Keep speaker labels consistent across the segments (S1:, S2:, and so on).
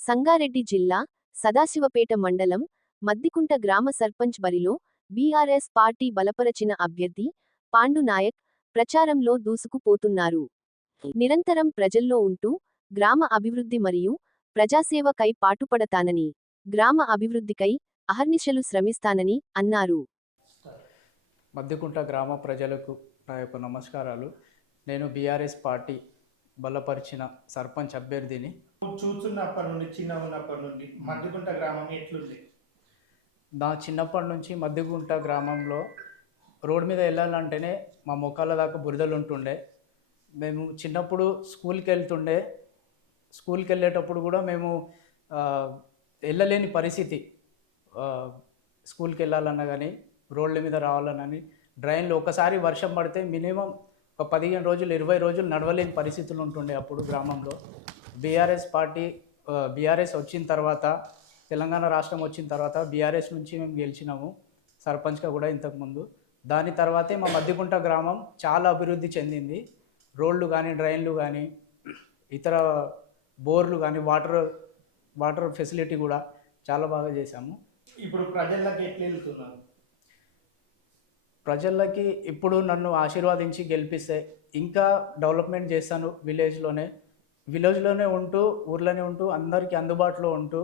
S1: సంగారెడ్డి జిల్లా సదాశివపేట మండలం మద్దికుంట గ్రామ సర్పంచ్ బరిలో బీఆర్ఎస్ పార్టీ బలపరచిన అభ్యర్థి పాండు నాయక్ ప్రచారంలో దూసుకుపోతున్నారు. నిరంతరం ప్రజల్లో ఉంటూ గ్రామ అభివృద్ధి మరియు ప్రజాసేవకై పాటుపడతానని గ్రామ అభివృద్ధికై అహర్నిశలు శ్రమిస్తానని అన్నారు.
S2: మద్దికుంట గ్రామ ప్రజలకు నా యొక్క నమస్కారాలు. నేను బీఆర్ఎస్ పార్టీ బలపరిచిన సర్పంచ్ అభ్యర్థిని.
S3: చూస్తున్నప్పటి నుండి చిన్న ఉన్నప్పటి నుండి మద్దికుంట గ్రామం ఎట్లుంది?
S2: నా చిన్నప్పటి నుంచి మద్దిగుంట గ్రామంలో రోడ్డు మీద వెళ్ళాలంటేనే మా మొక్కల దాకా బురదలు ఉంటుండే. మేము చిన్నప్పుడు స్కూల్కి వెళ్తుండే. స్కూల్కి వెళ్ళేటప్పుడు కూడా మేము వెళ్ళలేని పరిస్థితి. స్కూల్కి వెళ్ళాలన్నా కానీ రోడ్ల మీద రావాలనని డ్రైన్లో ఒకసారి వర్షం పడితే మినిమం ఒక పదిహేను రోజులు ఇరవై రోజులు నడవలేని పరిస్థితులు ఉంటుండే అప్పుడు గ్రామంలో. బీఆర్ఎస్ పార్టీ బీఆర్ఎస్ వచ్చిన తర్వాత తెలంగాణ రాష్ట్రం వచ్చిన తర్వాత బీఆర్ఎస్ నుంచి మేము గెలిచినాము సర్పంచ్గా కూడా ఇంతకుముందు. దాని తర్వాతే మా మద్దికుంట గ్రామం చాలా అభివృద్ధి చెందింది. రోడ్లు కానీ డ్రైన్లు కానీ ఇతర బోర్లు కానీ వాటర్ వాటర్ ఫెసిలిటీ కూడా చాలా బాగా చేశాము.
S3: ఇప్పుడు ప్రజలకు ఎట్లా వెళ్తున్నారు
S2: ప్రజలకి ఇప్పుడు నన్ను ఆశీర్వాదించి గెలిపిస్తే ఇంకా డెవలప్మెంట్ చేస్తాను విలేజ్లోనే. విలేజ్లోనే ఉంటూ ఊర్లోనే ఉంటూ అందరికీ అందుబాటులో ఉంటూ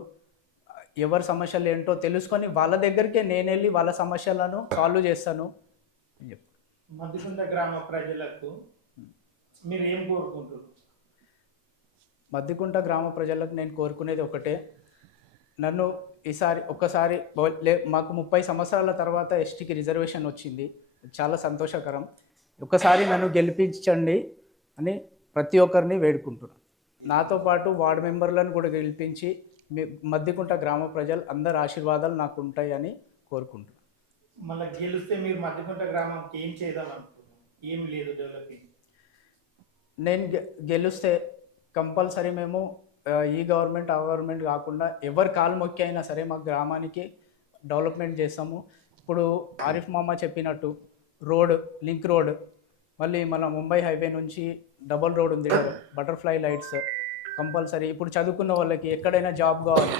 S2: ఎవరి సమస్యలు ఏంటో తెలుసుకొని వాళ్ళ దగ్గరికే నేను వెళ్ళి వాళ్ళ సమస్యలను సాల్వ్ చేస్తాను.
S3: మద్దికుంట గ్రామ ప్రజలకు మీరు ఏం కోరుకుంటారు
S2: మద్దికుంట గ్రామ ప్రజలకు నేను కోరుకునేది ఒకటే. నన్ను ఈసారి ఒక్కసారి మాకు ముప్పై సంవత్సరాల తర్వాత ఎస్టీకి రిజర్వేషన్ వచ్చింది. చాలా సంతోషకరం. ఒకసారి నన్ను గెలిపించండి అని ప్రతి ఒక్కరిని వేడుకుంటున్నాను. నాతో పాటు వార్డు మెంబర్లను కూడా గెలిపించి మీ మద్దికుంట గ్రామ ప్రజలు అందరి ఆశీర్వాదాలు నాకు ఉంటాయని కోరుకుంటున్నాను.
S3: మళ్ళీ గెలిస్తే మీరు మద్దికుంట గ్రామంకి ఏం చేద్దాం ఏం లేదు డెవలపింగ్
S2: నేను గెలిస్తే కంపల్సరీ మేము ఈ గవర్నమెంట్ ఆ గవర్నమెంట్ కాకుండా ఎవరి కాలు మొక్కి అయినా సరే మా గ్రామానికి డెవలప్మెంట్ చేస్తాము. ఇప్పుడు ఆరిఫ్ మామ చెప్పినట్టు రోడ్ లింక్ రోడ్ మళ్ళీ మన ముంబై హైవే నుంచి డబల్ రోడ్ ఉంది బటర్ఫ్లై లైట్స్ కంపల్సరీ. ఇప్పుడు చదువుకున్న వాళ్ళకి ఎక్కడైనా జాబ్ కావాలి.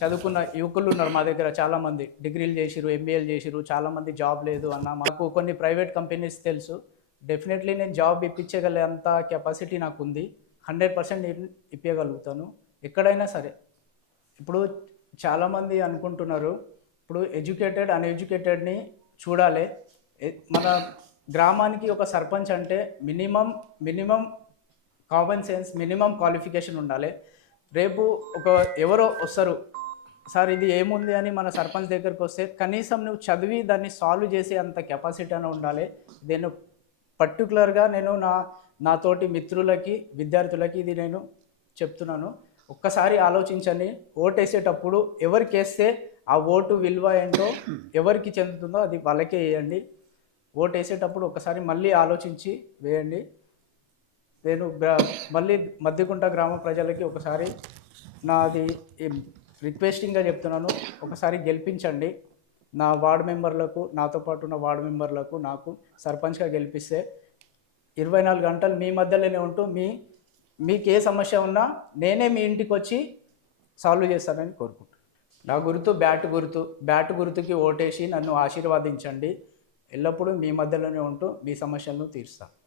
S2: చదువుకున్న యువకులు ఉన్నారు మా దగ్గర చాలామంది. డిగ్రీలు చేసిరు ఎంబీఏలు చేసిరు చాలామంది జాబ్ లేదు అన్న మాకు కొన్ని ప్రైవేట్ కంపెనీస్ తెలుసు. డెఫినెట్లీ నేను జాబ్ ఇప్పించగలంత కెపాసిటీ నాకు ఉంది. హండ్రెడ్ పర్సెంట్ ఇప్పగలుగుతాను ఎక్కడైనా సరే. ఇప్పుడు చాలామంది అనుకుంటున్నారు ఇప్పుడు ఎడ్యుకేటెడ్ అన్ఎడ్యుకేటెడ్ని చూడాలి. మన గ్రామానికి ఒక సర్పంచ్ అంటే minimum minimum common sense minimum qualification ఉండాలి. రేపు ఒక ఎవరో వస్తారు సార్ ఇది ఏముంది అని మన సర్పంచ్ దగ్గరికి వస్తే కనీసం నువ్వు చదివి దాన్ని సాల్వ్ చేసే అంత కెపాసిటీ అని ఉండాలి. నేను పర్టికులర్గా నేను నా నాతోటి మిత్రులకి విద్యార్థులకి ఇది నేను చెప్తున్నాను. ఒక్కసారి ఆలోచించండి. ఓటేసేటప్పుడు ఎవరికి వేస్తే ఆ ఓటు విలువ ఏంటో ఎవరికి చెందుతుందో అది వాళ్ళకే వేయండి. ఓటు వేసేటప్పుడు ఒకసారి మళ్ళీ ఆలోచించి వేయండి. నేను గ్రా- మళ్ళీ మద్దికుంట గ్రామ ప్రజలకి ఒకసారి నాది రిక్వెస్టింగ్గా చెప్తున్నాను. ఒకసారి గెలిపించండి. నా వార్డు మెంబర్లకు నాతో పాటు ఉన్న వార్డు మెంబర్లకు నాకు సర్పంచ్గా గెలిపిస్తే ఇరవై నాలుగు గంటలు మీ మధ్యలోనే ఉంటూ మీ మీకు ఏ సమస్య ఉన్నా నేనే మీ ఇంటికి వచ్చి సాల్వ్ చేస్తానని కోరుకుంటున్నాను. నా గుర్తు బ్యాట్ గుర్తు బ్యాట్ గుర్తుకి ఓటేసి నన్ను ఆశీర్వాదించండి. ఎల్లప్పుడూ మీ మధ్యలోనే ఉంటూ మీ సమస్యలను తీరుస్తాను.